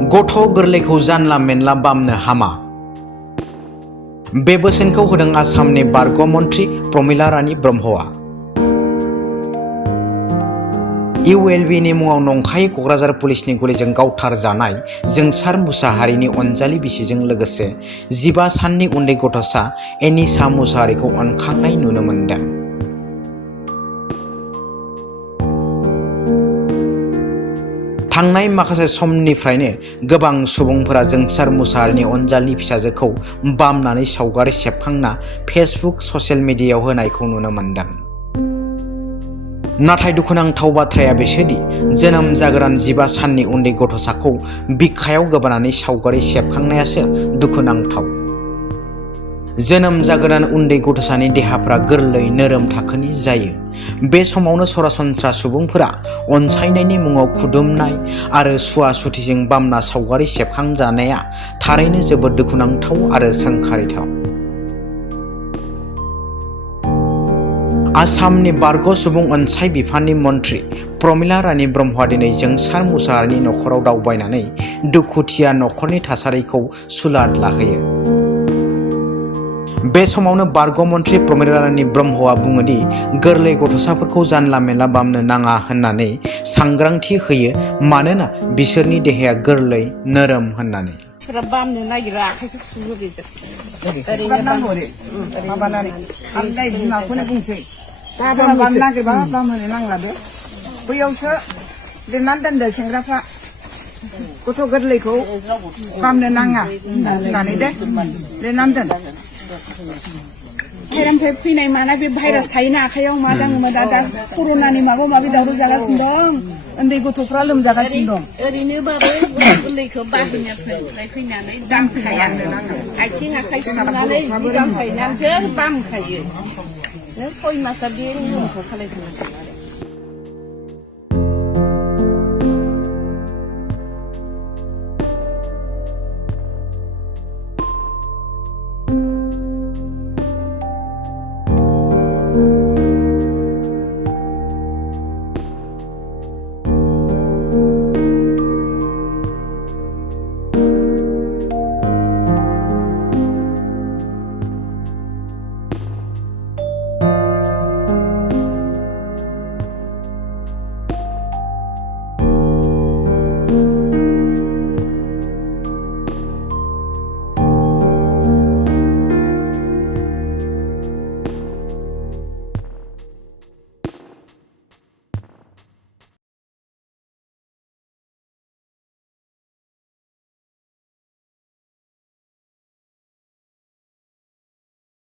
गथ' गोरलैखौ जानला मेनला बामनो हामा। बे बोसोनखौ होदों आसामनि बारग' मन्थ्रि प्रमिला रानी ब्रह्मआ। ULB-नि मुङाव नंखायै क'क्राझार पुलिसनि गुलिजों गावथार जानाय जोंसार मुसाहारिनि अनजालि बिसिजों लोगोसे 15 साननि उन्दै गथ'सा एनिसा मुसाहारिखौ अनखांनाय नुनो मोनदों। थांनाय माखासे समनिफ्रायनो गोबां सुबुंफोरा जोंसार मुसाहारिनि अनजालि फिसाजोखौ बामनानै सावगारि सेबखांना फेसबुक ससियेल मिडियायाव होनायखौ नुनो मोनदों। नाथाय दुखुनांथाव बाथ्राया बेसोदि जोनोम जागोदान 15 साननि उन्दै गथ'साखौ बिखायाव गोबानानै सावगारि सेबखांनायासो दुखुनांथाव। जोनोम जागोदान उन्दै गथ'सानि देहाफ्रा गोरलै नोरोम थाखोनि जायो। बे समावनो सरासनस्रा सुबुंफोरा अनसायनायनि मुङाव खुदुमनाय आरो सुवा सुथिजों बामना सावगारि सेबखांजानाया थारैनो जोबोद दुखुनांथाव आरो सोंखारिथाव। आसामनि बारग' सुबुं अनसाय बिफाननि मन्थ्रि प्रमिला रानी ब्रह्मआ दिनै जोंसार मुसाहारिनि नखराव दावबायनानै दुखुथिया नखरनि थासारिखौ सुलाद लाहोयो। बे समावनो बारग' मन्थ्रि प्रमिला रानी ब्रह्मआ बुङोदि गोरलै गथ'साफोरखौ जानला मेनला बामनो नाङा होननानै सांग्रांथि होयो मानोना बिसोरनि देहाया गोरलै नोरोम होननानै। सोरबा बामनो नागिरा आखाइखौ सुहो बेजों माबानानै आमदाय बिमाखौनो बुंसै सोरबा बामनो नागिरबा बामहोनो नांलादो बैयावसो लिरनानै दोनदो सेंग्राफ्रा गथ' गोरलैखौ बामनो नाङा होननानै दे लिरनानै दोन। बेरामनिफ्राय फैनाय माना बे भाइरास थायोना आखाइयाव मा दाङोमोन दा कर'नानि माबा माबि दावराव जागासिनो दं उन्दै गथ'फ्रा लोमजागासिनो दं। ओरैनोबाबो गथ' गोरलैखौ बाहेरनिफ्राय फैनानै दामखाया आथिं आखाइ सुनानै जि गामखायनानैसो बामखायो। 6 मासआ बे नियमखौ खालायदों।